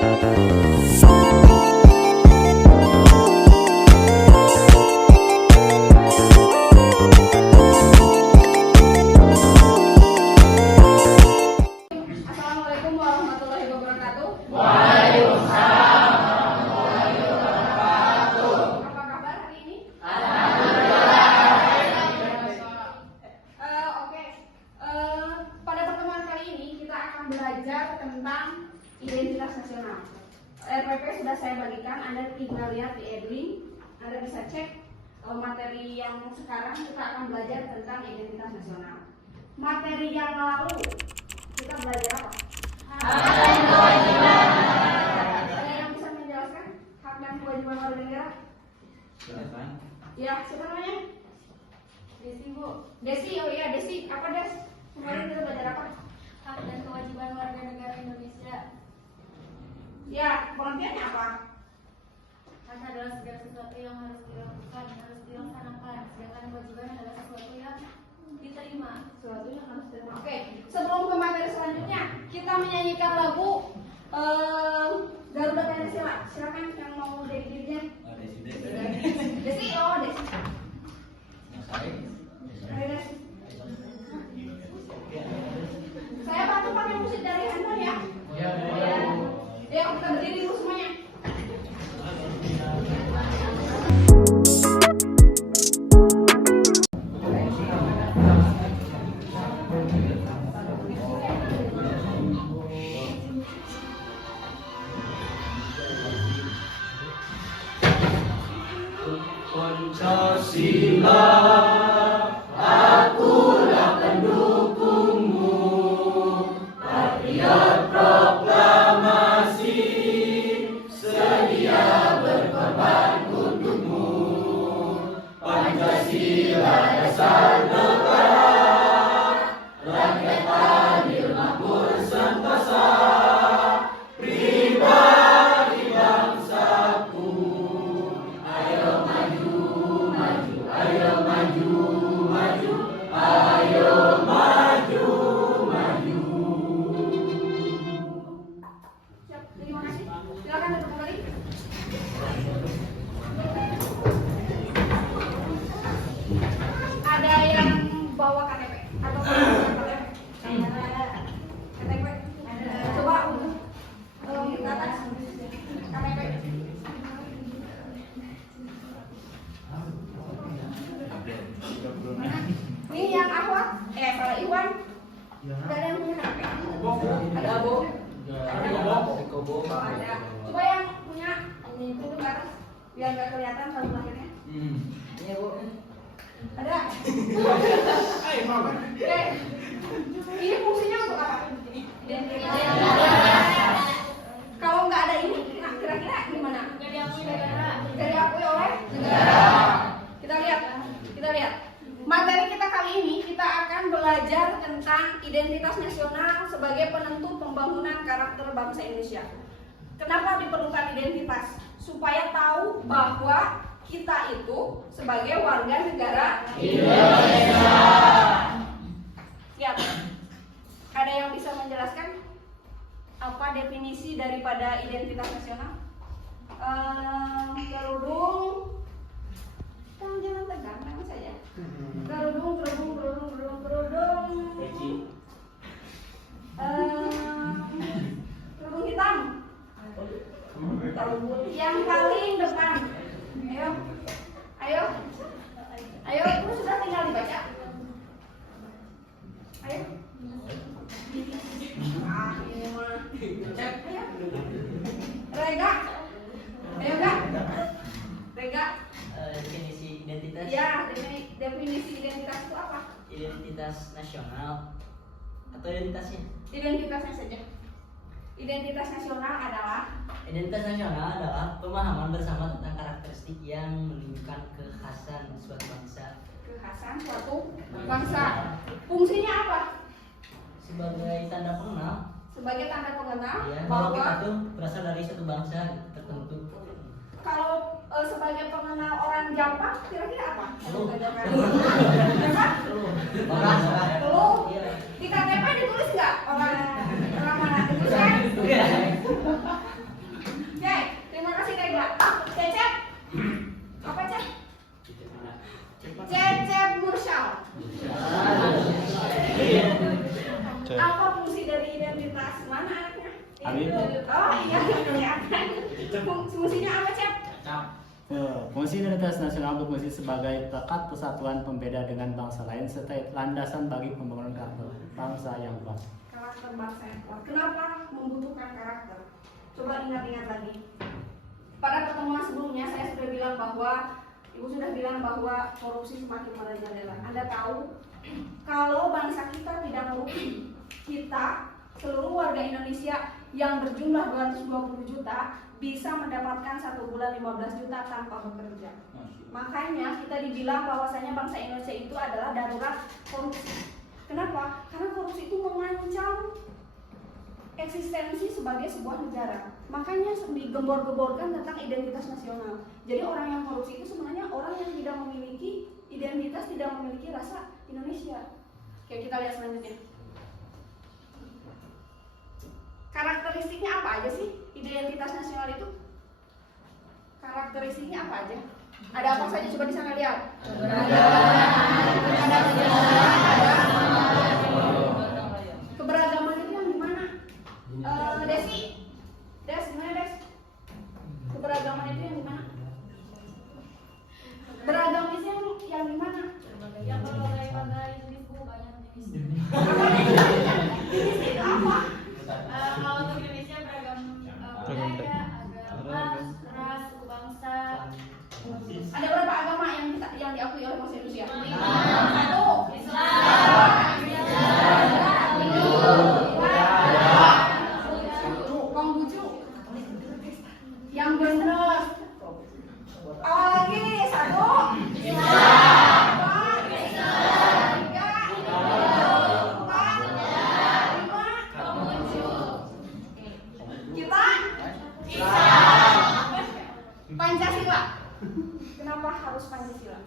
Assalamualaikum warahmatullahi wabarakatuh. Waalaikumsalam warahmatullahi wabarakatuh. Apa kabar hari ini? Oke. Pada pertemuan kali ini kita akan belajar tentang identitas nasional. RPP sudah saya bagikan, Anda tinggal lihat di e-link. Anda bisa cek materi yang sekarang kita akan belajar tentang identitas nasional. Materi yang lalu kita belajar apa? Hak dan kewajiban. Ada yang bisa menjelaskan hak dan kewajiban warga negara? Silakan. Ya, siapa namanya? Desi, Bu. Desi, oh iya Desi. Apa Des? Kemarin kita belajar apa? Hak dan kewajiban warga negara Indonesia. Ya, pengertiannya apa? Hak adalah segala sesuatu yang harus dilakukan, harus dilaksanakan. Sedangkan kewajiban adalah sesuatu yang diterima. Sesuatu yang harus diterima. Oke, sebelum ke materi selanjutnya, kita menyanyikan lagu Garuda Pancasila. Silakan yang mau jadi dirinya. Desi, oh Desi. Ayo Desi. Saya bantu pakai musik dari handphone ya. Ya, kita berdiri dulu semuanya. Pancasila, akulah pendukungmu. Patriot proklamasi, sedia berkorban untukmu. Pancasila dasar negara, rakyat adil makmur sentosa, pribadi bangsaku. Ayo maju, maju, ayo maju, maju, ayo maju, maju. Siap, terima kasih. Silakan duduk kembali. Ada yang bawa KTP atau KTP? KTP. Coba ke atas. KTP. Ini yang Ahwat, kalau Iwan, gak ada yang punya KTP. Ada Bu. Ada. Coba yang punya ini turun ke atas biar gak kelihatan kalau lahirnya. Iya, Bu. Ada. Oke. Ini fungsinya untuk apa? Kalau nggak ada ini, nah, kira-kira gimana? Nggak diakui negara. Nggak diakui oleh negara. Kita lihat. Materi kita kali ini kita akan belajar tentang identitas nasional sebagai penentu pembangunan karakter bangsa Indonesia. Kenapa diperlukan identitas? Supaya tahu bahwa kita itu sebagai warga negara Indonesia. Lihat, ada yang bisa menjelaskan apa definisi daripada identitas nasional? Kerudung, jangan tegang, tangan saja. Kerudung. Kerudung hitam. Yang paling depan. Ayo, itu sudah tinggal dibaca. Ayo. Ini mah. Ayo. Rega. Ayo, Kak. Rega. Definisi identitas. Ya, definisi identitas itu apa? Identitas nasional atau identitasnya? Identitasnya saja. Identitas nasional adalah pemahaman bersama tentang karakteristik yang menunjukkan kekhasan suatu bangsa. kekhasan suatu bangsa. Fungsinya apa? Sebagai tanda pengenal, Sebagai tanda pengenal ya, bahwa kita bahwa tuh berasal dari satu bangsa tertentu. kalau sebagai pengenal orang Jampang kira-kira apa? Lu. Apa? Orang. Lu. Iya. Di KTP ditulis nggak orang mana? Ditulis kan? Iya. Habib. Oh iya, kelihatan. Fungsinya apa, Cep? Fungsi identitas nasional berfungsi sebagai pekat persatuan pembeda dengan bangsa lain serta landasan bagi pembangunan karakter bangsa yang kuat. Karakter bangsa yang kuat. Kenapa membutuhkan karakter? Coba ingat-ingat lagi. Pada pertemuan sebelumnya saya sudah bilang bahwa Ibu sudah bilang bahwa korupsi semakin merajalela. Anda tahu kalau bangsa kita tidak korupsi, kita seluruh warga Indonesia yang berjumlah 220 juta bisa mendapatkan 1 bulan 15 juta tanpa bekerja. Makanya kita dibilang bahwasanya bangsa Indonesia itu adalah darurat korupsi. Kenapa? Karena korupsi itu mengancam eksistensi sebagai sebuah negara. Makanya digembor-gemborkan tentang identitas nasional. Jadi orang yang korupsi itu sebenarnya orang yang tidak memiliki identitas, tidak memiliki rasa Indonesia. Oke, kita lihat selanjutnya. Karakteristiknya apa aja sih identitas nasional itu? Karakteristiknya apa aja? Ada apa saja? Coba di sana lihat. Keberagaman itu yang gimana? Desi, gimana Des? Keberagaman itu yang gimana? Beragam itu yang gimana? Yang berbagai-bagai jenis buku banyak jenis. Jenis itu apa? Kalau untuk Indonesia beragam budaya, agama, ras, suku bangsa. Ada berapa agama yang diakui oleh bangsa Indonesia? 1, Konghucu. Yang benar. Awal lagi 1, 2, 3, 4, 5. Pancasila. Kenapa harus Pancasila?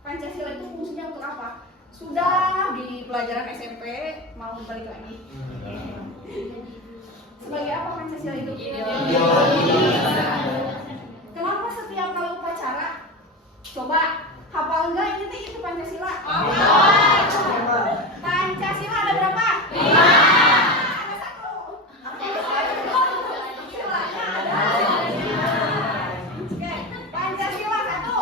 Pancasila itu fungsinya untuk apa? Sudah di pelajaran SMP, mau balik lagi. Sebagai apa Pancasila itu? Kenapa setiap kali upacara? Coba hafal enggak itu Pancasila? Pancasila ada berapa? 5. Ada 1. Oke, Pancasila 1.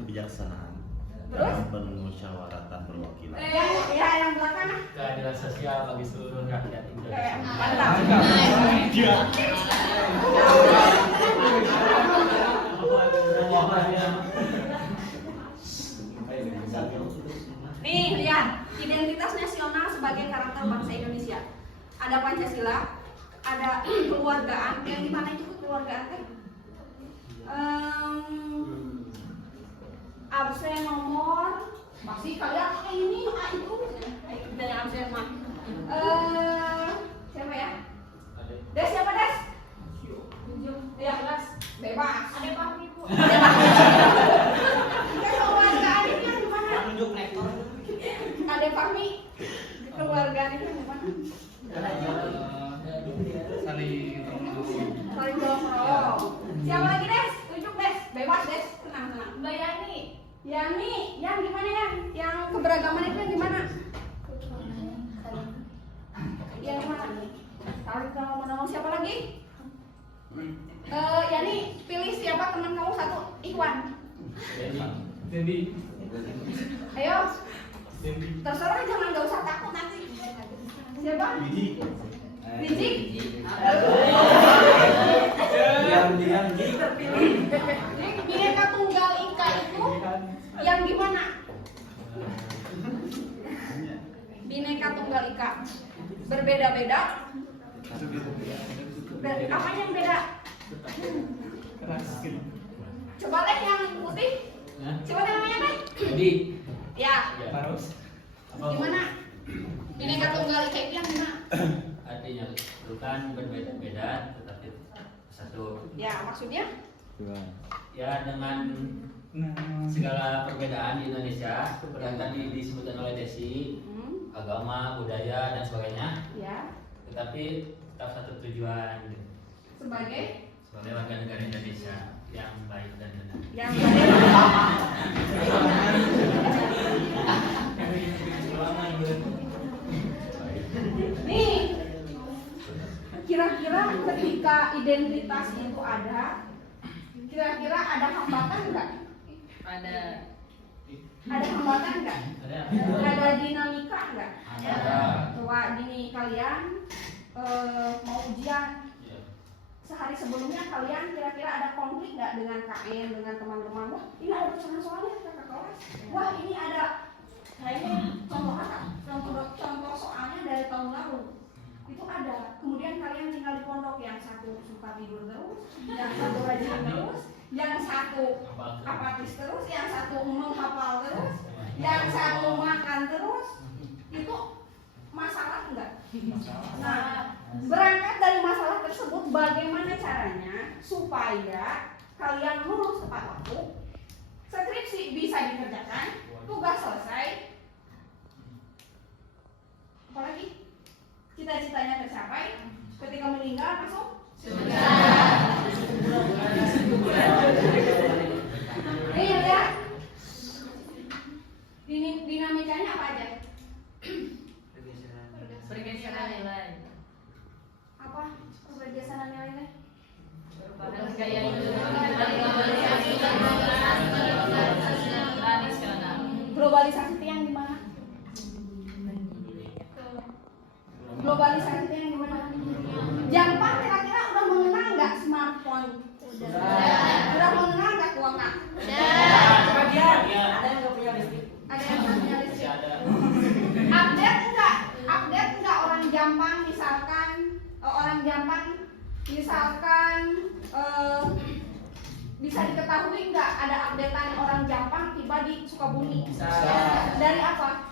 Kebijaksanaan Terus? dalam permusyawaratan perwakilan. Yang belakang. Keadilan sosial bagi seluruh rakyat Indonesia. Mantap. Nih lihat identitas nasional sebagai karakter bangsa Indonesia. Ada Pancasila, ada keluargaan. Yang di mana itu keluargaan teh? Absen nomor pasti kalian pakai ini itu dari absen mah. Siapa ya? Des siapa Des? Ya bebas. Bebas. Ada Fahmi Bu. Keluargaan itu yang gimana? Tunjuk rektor. Ada Fahmi. Keluargaan itu yang gimana? Saling Saling tolong. Siapa lagi Des? Tunjuk Des. Bebas Des. Tenang. Mbak Yani. Yani, yang gimana ya? Yang keberagaman itu yang gimana? Yang gimana? Saling tolong menolong. Siapa lagi? Yani, pilih siapa teman kamu satu? Ikhwan. jadi Ayo. Terserah, jangan nggak usah takut nanti. Siapa? Rijik. Diam. Bineka Tunggal Ika itu yang gimana? Bineka Tunggal Ika berbeda-beda. Apa yang beda? Coba deh yang putih. Coba deh namanya deh. jadi Ya. harus Gimana? Bineka Tunggal Ika itu yang gimana? Artinya bukan berbeda-beda tetapi satu. Ya, maksudnya? Ya dengan segala perbedaan di Indonesia yang tadi disebutkan oleh Desi, agama, budaya dan sebagainya. Ya. Tetapi tetap satu tujuan gitu. sebagai Sebagai warga negara Indonesia yang baik dan benar. yang nih, kira-kira ketika identitas itu ada, kira-kira ada hambatan nggak? Ada hambatan nggak? Ada dinamika nggak? Coba gini, kalian mau ujian sehari sebelumnya, kalian kira-kira ada konflik nggak dengan KN, dengan teman-teman? Wah, ini ada pesanan soalnya kakak kelas. Wah, ini ada kayaknya contoh apa? Contoh soalnya dari tahun lalu itu ada. Kemudian kalian tinggal di pondok, yang satu suka tidur terus, yang satu rajin terus, yang satu apatis terus, yang satu menghafal terus, yang satu makan terus. Itu masalah enggak? Nah, berangkat dari masalah tersebut, bagaimana caranya supaya kalian lulus tepat waktu, skripsi bisa dikerjakan, tugas selesai, apalagi cita-citanya tercapai, ketika meninggal masuk surga. Iya ya. Dinamikanya apa aja? Pergeseran nilai. Apa? Pergeseran nilai? Perubahan gaya hidup tradisional. Globalisasi itu yang gimana? Globalisasi itu yang gimana? Jepang kira-kira udah mengenal nggak smartphone? Udah mengenal nggak kuota? Bagian ada yang nggak punya listrik. Ada yang nggak punya listrik? Ada. Update nggak orang Jampang misalkan bisa diketahui nggak ada updatean orang Jampang tiba di Sukabumi? Dari apa?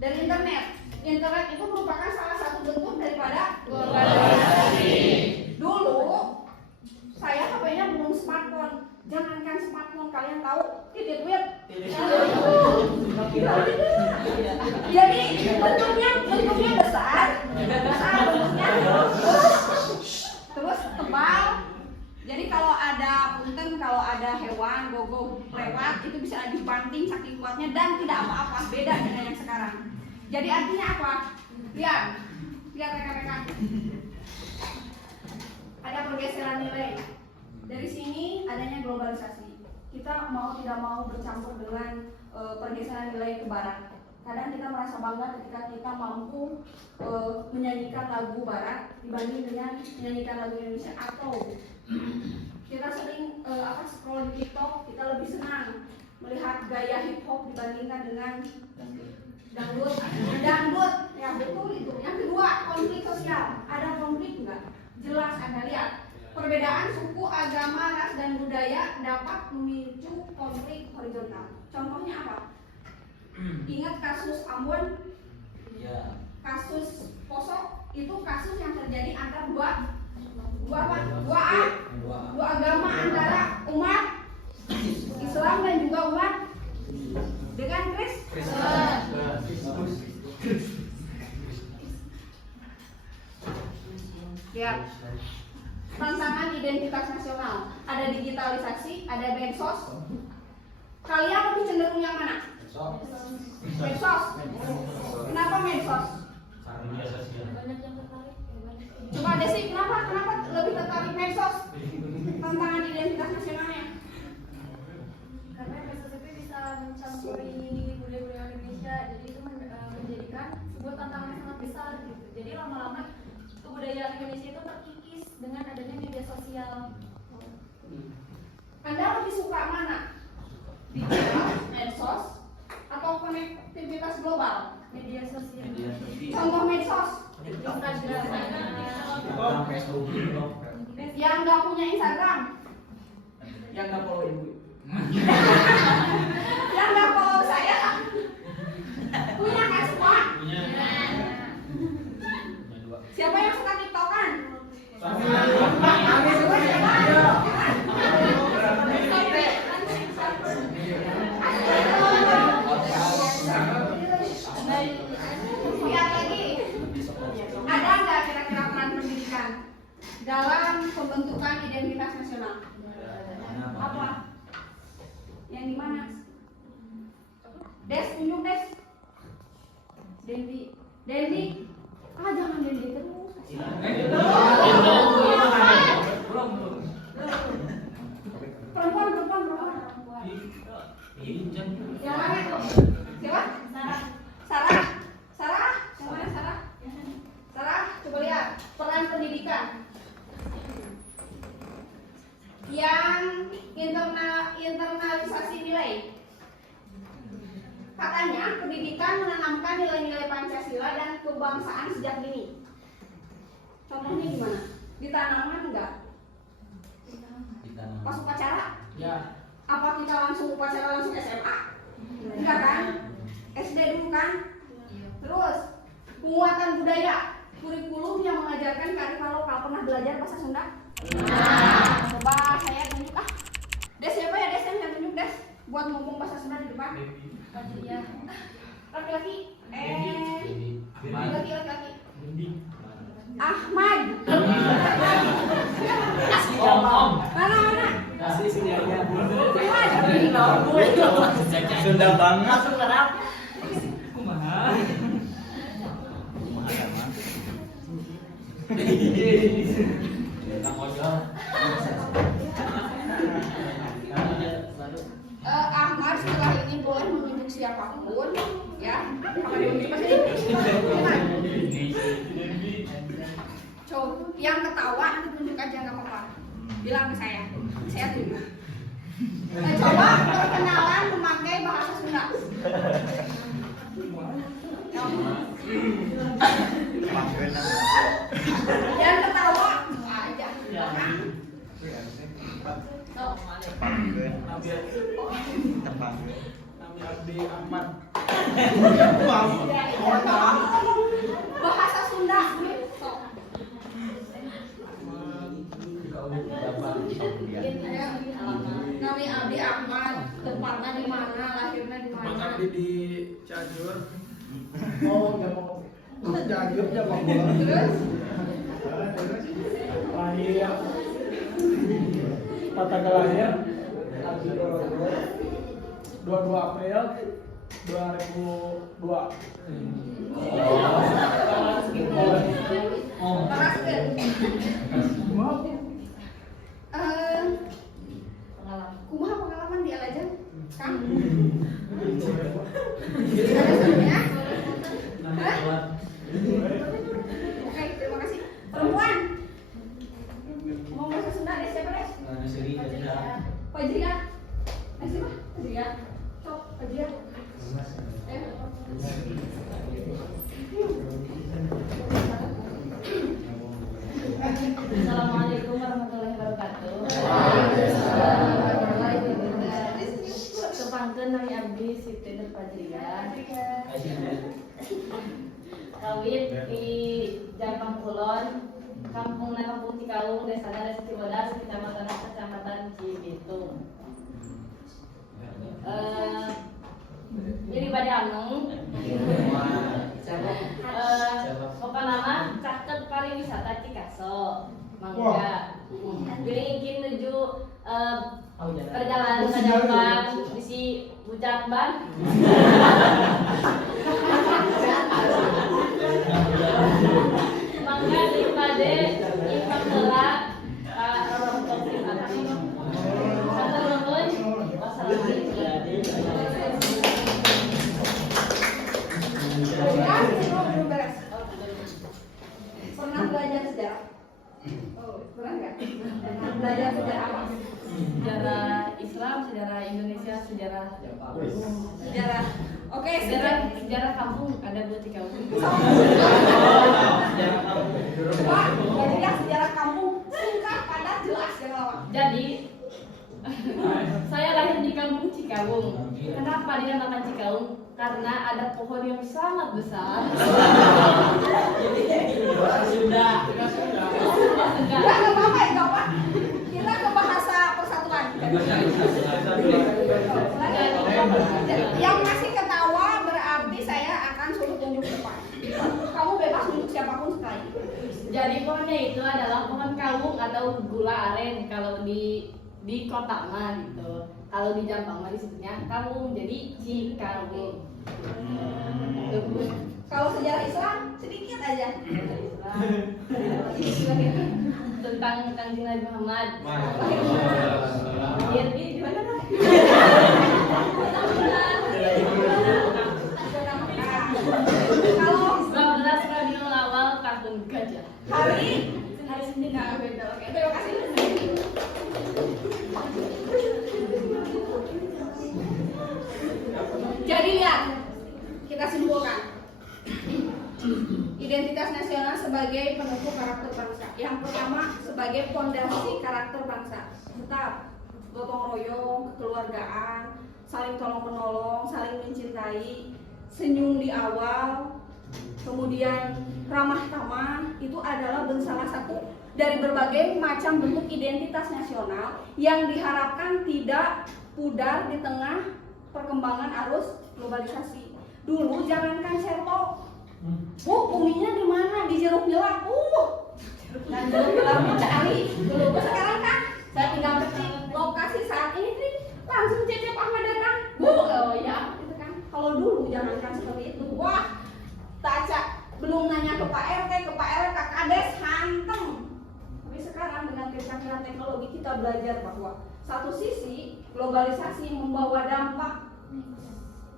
Dari internet. Internet itu merupakan salah satu bentuk daripada globalisasi. Dulu saya HP-nya belum smartphone. Jangankan smartphone, kalian tahu titik web. Jadi bentuknya besar, bentuknya terus tebal. Jadi kalau ada hewan gogo lewat itu bisa dibanting saking kuatnya dan tidak apa-apa, beda dengan yang sekarang. Jadi artinya apa? Lihat rekan-rekan. Ada pergeseran nilai. Dari sini adanya globalisasi. Kita mau tidak mau bercampur dengan pergeseran nilai ke barat. Kadang kita merasa bangga ketika kita mampu menyanyikan lagu barat dibanding dengan menyanyikan lagu Indonesia, atau kita sering scroll di TikTok, kita lebih senang melihat gaya hip hop dibandingkan dengan dangdut. Ya betul itu. Yang kedua, konflik sosial. Ada konflik enggak? Jelas ada. Lihat, perbedaan suku, agama, ras, dan budaya dapat memicu konflik horizontal. Contohnya apa? Ingat kasus Ambon? Ya. Kasus Poso itu kasus yang terjadi antara dua agama, antara umat Islam dan juga umat dengan Kristen. Lihat, tantangan identitas nasional. Ada digitalisasi, ada medsos. Kalian lebih cenderung yang mana? Medsos. Kenapa medsos? Karena media sosial. Banyak yang tertarik. Coba Desi, kenapa lebih tertarik medsos? Tantangan identitas nasionalnya. Karena medsos itu bisa mencampuri budaya-budaya Indonesia, jadi itu menjadikan sebuah tantangan yang sangat besar gitu. Jadi lama-lama budaya Indonesia itu terkikis dengan adanya media sosial. Anda lebih suka mana? Digital, medsos, atau konektivitas global? Media sosial. Contoh medsos. Instagram. Yang nggak punya Instagram, Yang nggak follow ibu. yang nggak follow saya, punya kan semua? Punya. Siapa yang suka tiktokan? Lihat lagi, ada nggak kira-kira dalam pembentukan identitas nasional? Apa? Yang di mana? Des, tunjuk Des. Dendi. Ah, jangan Dendi terus. Perempuan. Yang mana? Siapa? Sarah. Yang mana Sarah? Sarah, coba lihat peran pendidikan. Yang internalisasi nilai. Katanya pendidikan menanamkan nilai-nilai Pancasila dan kebangsaan sejak dini. Contohnya gimana? Ditanamkan enggak? Pas upacara? Ya. Apa kita langsung upacara langsung SMA? Enggak kan? SD dulu kan? Terus penguatan budaya, kurikulum yang mengajarkan kearifan lokal. Pernah belajar bahasa Sunda? Coba saya tunjuk Des siapa ya Des yang tunjuk Des buat ngomong bahasa Sunda di depan? Ya. Laki-laki. Laki-laki. Ahmad. Ahmad. Mana? Kasih sininya. Sunda banget. Kumaha? Ahmad setelah ini boleh menunjuk siapapun, ya. Coba yang ketawa nanti tunjuk aja nggak apa-apa. Bilang ke saya tunjuk. Coba perkenalan memakai bahasa Sunda. Yang ketawa aja. Abdi Ahmad. Bahasa Sunda. Kami Abdi Ahmad. Tempatnya di mana? Lahirnya di mana? Abdi di Cianjur. Oh, enggak mau. Cianjur ya Bang. Terus? Lahir. Tanggal lahir 22 April 2002. Kumaha pengalaman di Alajan? Kang? Ada semuanya? Hah? Oke, terima kasih. Perempuan? Ngomong bahasa Sunda deh, siapa deh? Fajriah. Siapa? Fajriah. Cok, Fajriah. Assalamualaikum warahmatullahi wabarakatuh. Kepangkeun nami abdi Siti Nur Fajriah. Kawit di Jampang Kulon, Kampung Cikaung, Desa Cibodas, Kecamatan Cibitung. Jadi pada anu, pokoknya caket pariwisata Cikaso, mangga. Biringin menuju perjalanan ke Jampang, bisi bucat ban. Mangga di pade infak heula ka orang tua hati. Satur nuhun. Wassalamualaikum. Pernah belajar sejarah? Oh, pernah nggak? Pernah belajar sejarah apa? Sejarah Islam, sejarah Indonesia, sejarah. Oke, Sejarah kampung ada buat Cikaung. Pak, belajar sejarah kampung singkat, padat, jelas, jangan lama. Jadi saya lahir di kampung Cikaung. Kenapa dinamakan Cikaung? Karena ada pohon yang sangat besar. Sudah. Nggak apa-apa, nggak apa. Kita ke bahasa persatuan. Yang masih ketawa berarti saya akan suruh tunjuk depan. Kamu bebas untuk siapapun sekali. Jadi pohon pohonnya itu adalah pohon kawung atau gula aren kalau di kota mah gitu. Kalau di Jampang mah disebutnya kawung, jadi Cikawung. Kalau sejarah Islam sedikit aja. Tentang Kanjeng Nabi Muhammad. Jadi gimana dah? Kalau 12 Rabiul Awal tahun gajah. hari Senin, nah, beda. Oke, terima kasih. Jadi lihat, kita simpulkan. Identitas nasional sebagai penentu karakter bangsa. Yang pertama sebagai fondasi karakter bangsa. Tetap gotong royong, kekeluargaan, saling tolong menolong, saling mencintai, senyum di awal, kemudian ramah tamah, itu adalah salah satu dari berbagai macam bentuk identitas nasional yang diharapkan tidak pudar di tengah perkembangan arus globalisasi. Dulu jangankan sendok, uminya di mana? Di jeruk jelak, dan jeruk jelak dicari. Dulu sekarang kan saya tinggal ketik lokasi saat ini nih, langsung Cecep Ahmad datang, oh ya, gitu kan. Kalau dulu jangankan seperti itu, wah, taca belum nanya ke Pak RT, ke Pak RW, Kak Kades, hantem. Tapi sekarang dengan kecanggihan teknologi kita belajar bahwa satu sisi globalisasi membawa dampak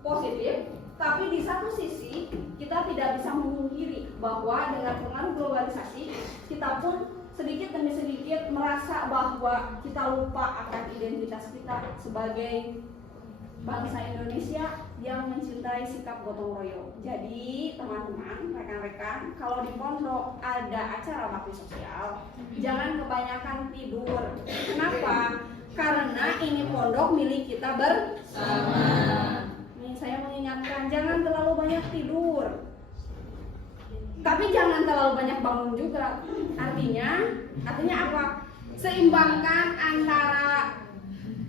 positif, tapi di satu sisi kita tidak bisa memungkiri bahwa dengan pengaruh globalisasi kita pun sedikit demi sedikit merasa bahwa kita lupa akan identitas kita sebagai bangsa Indonesia yang mencintai sikap gotong royong. Jadi teman-teman, rekan-rekan, kalau di pondok ada acara bakti sosial, jangan kebanyakan tidur. Kenapa? Karena ini pondok milik kita bersama. Nih saya mengingatkan, jangan terlalu banyak tidur. Tapi jangan terlalu banyak bangun juga. Artinya apa? Seimbangkan antara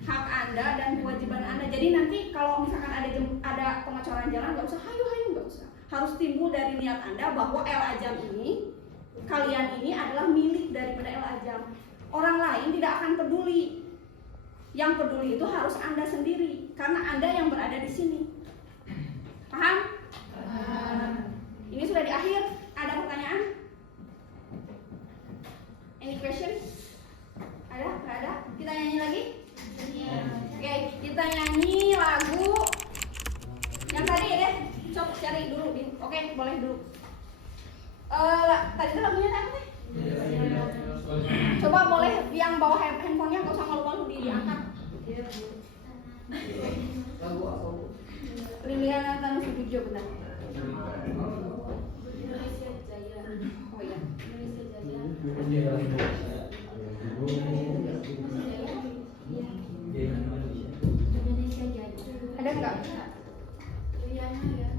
hak Anda dan kewajiban Anda. Jadi nanti kalau misalkan ada pengecoran jalan, nggak usah hayu nggak usah. Harus timbul dari niat Anda bahwa El Ajam ini, kalian ini adalah milik daripada El Ajam. Orang lain tidak akan peduli. Yang peduli itu harus Anda sendiri, karena Anda yang berada di sini. Paham? Ini sudah di akhir. Ada pertanyaan? Any question? Ada? Nggak ada? Kita nyanyi lagi? Oke, kita nyanyi lagu yang tadi ya deh. Coba cari dulu. Oke, boleh dulu. Tadi itu lagunya apa nih? Coba boleh yang bawa handphonenya nggak usah malu-malu diangkat. Lagu apa? Liliana Nathan Sugijo, benar. Indonesia Jaya. Oh iya. Indonesia Jaya. Indonesia Jaya. Ada nggak? Riana ya.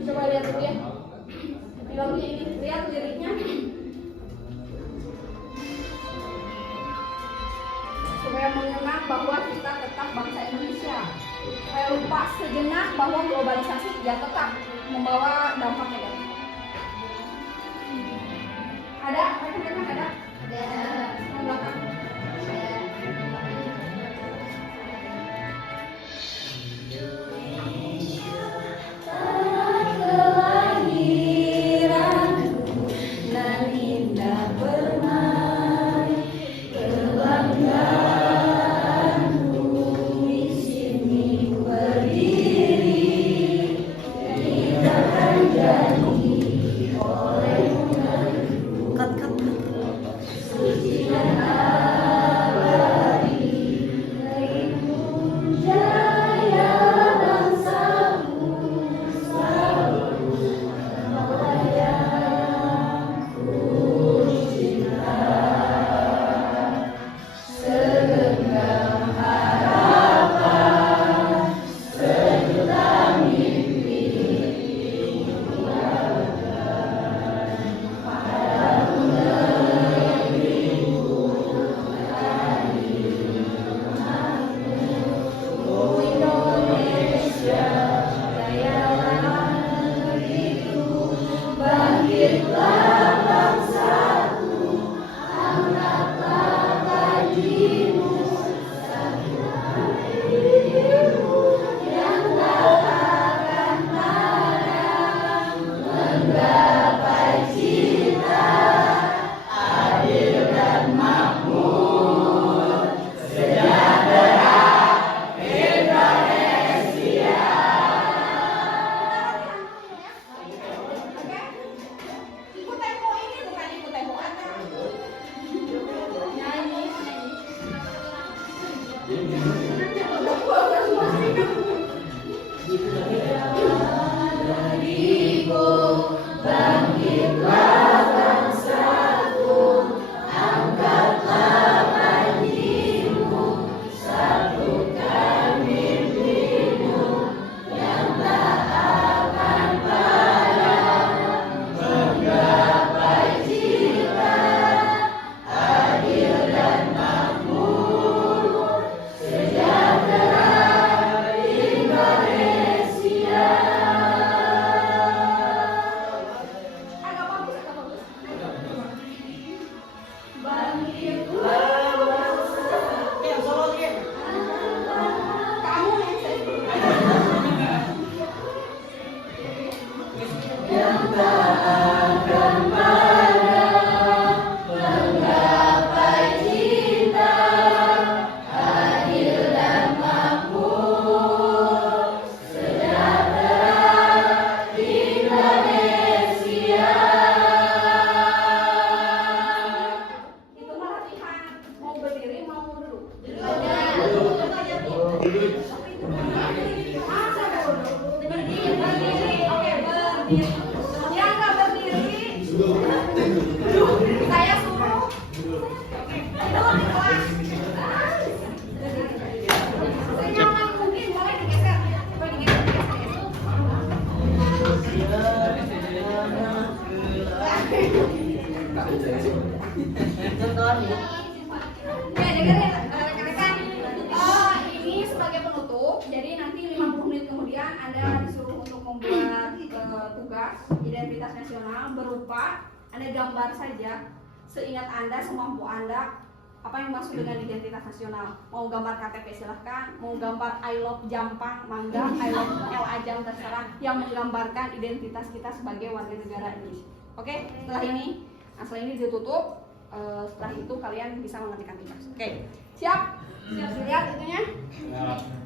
Coba lihat dulu ya. Di lagunya ini, lihat liriknya. Supaya mengenang bahwa kita tetap bangsa Indonesia. Supaya lupa sejenak bahwa globalisasi tidak tetap membawa dampak negatif. Ada? Rekan-rekan ada? Ada. Yang belakang. Dan Saya suruh tidur di kelas. Senyaman mungkin boleh digeser. Boleh digeser. Ya, dengerin rekan-rekan. Ini sebagai penutup. Jadi nanti 50 menit kemudian Anda disuruh untuk membuat tugas identitas nasional berupa Anda gambar saja seingat Anda, semampu Anda apa yang maksud dengan identitas nasional. Mau gambar KTP silahkan, mau gambar I love Jampang, mangga, I love L Ajam terserah, yang menggambarkan identitas kita sebagai warga negara Indonesia. Oke, setelah ini ditutup. Setelah itu kalian bisa mengetikkan tugas. Oke, siap? Siap dilihat itunya?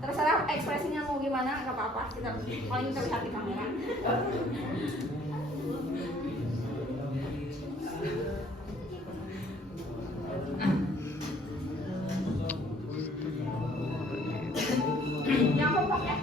Terserah ekspresinya mau gimana, nggak apa-apa. Kita paling terlihat di kamera. Yang kompak ya.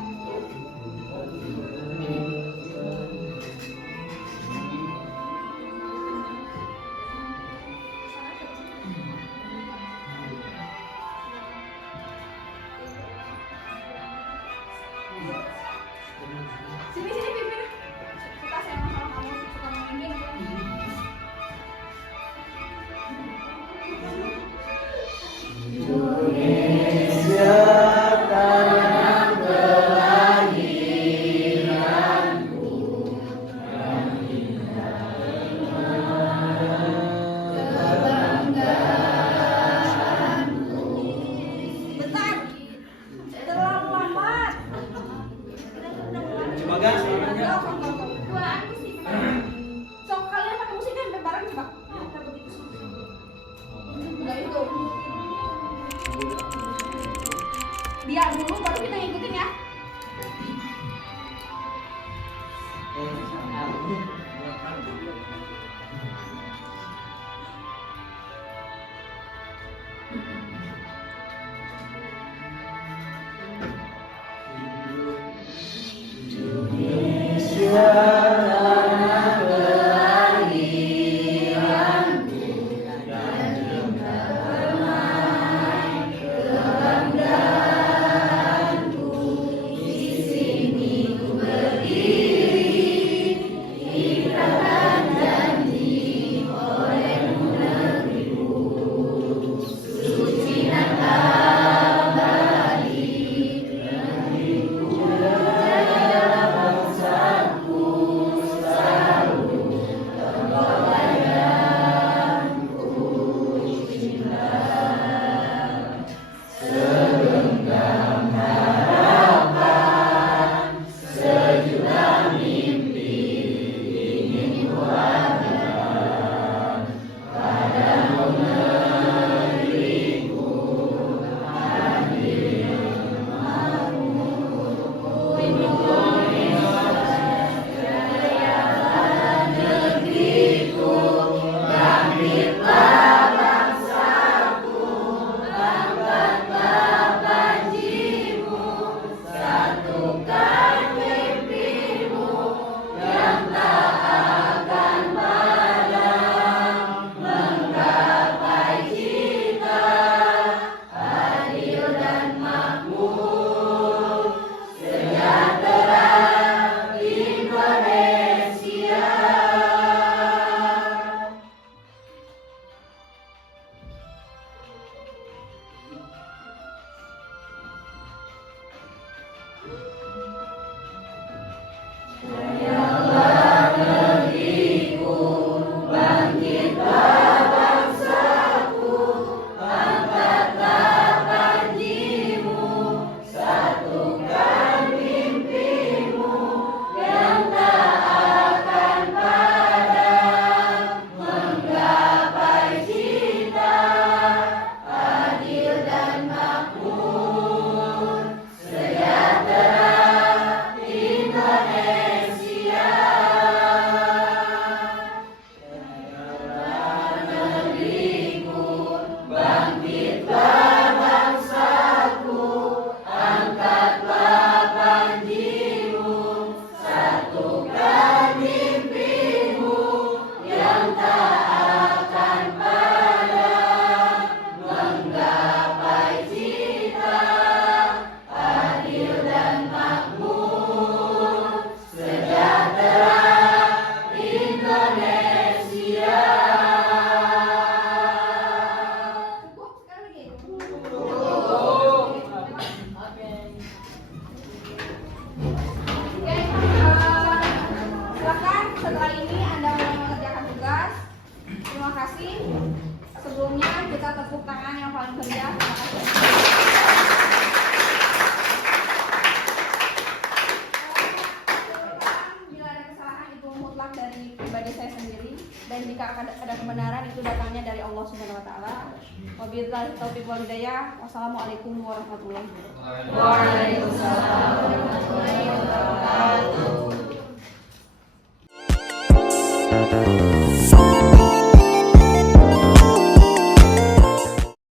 Sini Pipin. Suka saya sama kamu, suka memimpin. Bentar. Terlalu lambat. Semoga So kalian pakai musik kan bareng coba. Enggak itu. Dia dulu baru kita ngikutin ya. Terima kasih. Sebelumnya kita tepuk tangan yang paling meriah. Terima kasih. Bila ada kesalahan itu mutlak dari pribadi saya sendiri, dan jika ada kebenaran itu datangnya dari Allah Subhanahu wa taala. Wabillahi taufiq wal hidayah. Wassalamualaikum warahmatullahi wabarakatuh. Waalaikumsalam warahmatullahi wabarakatuh.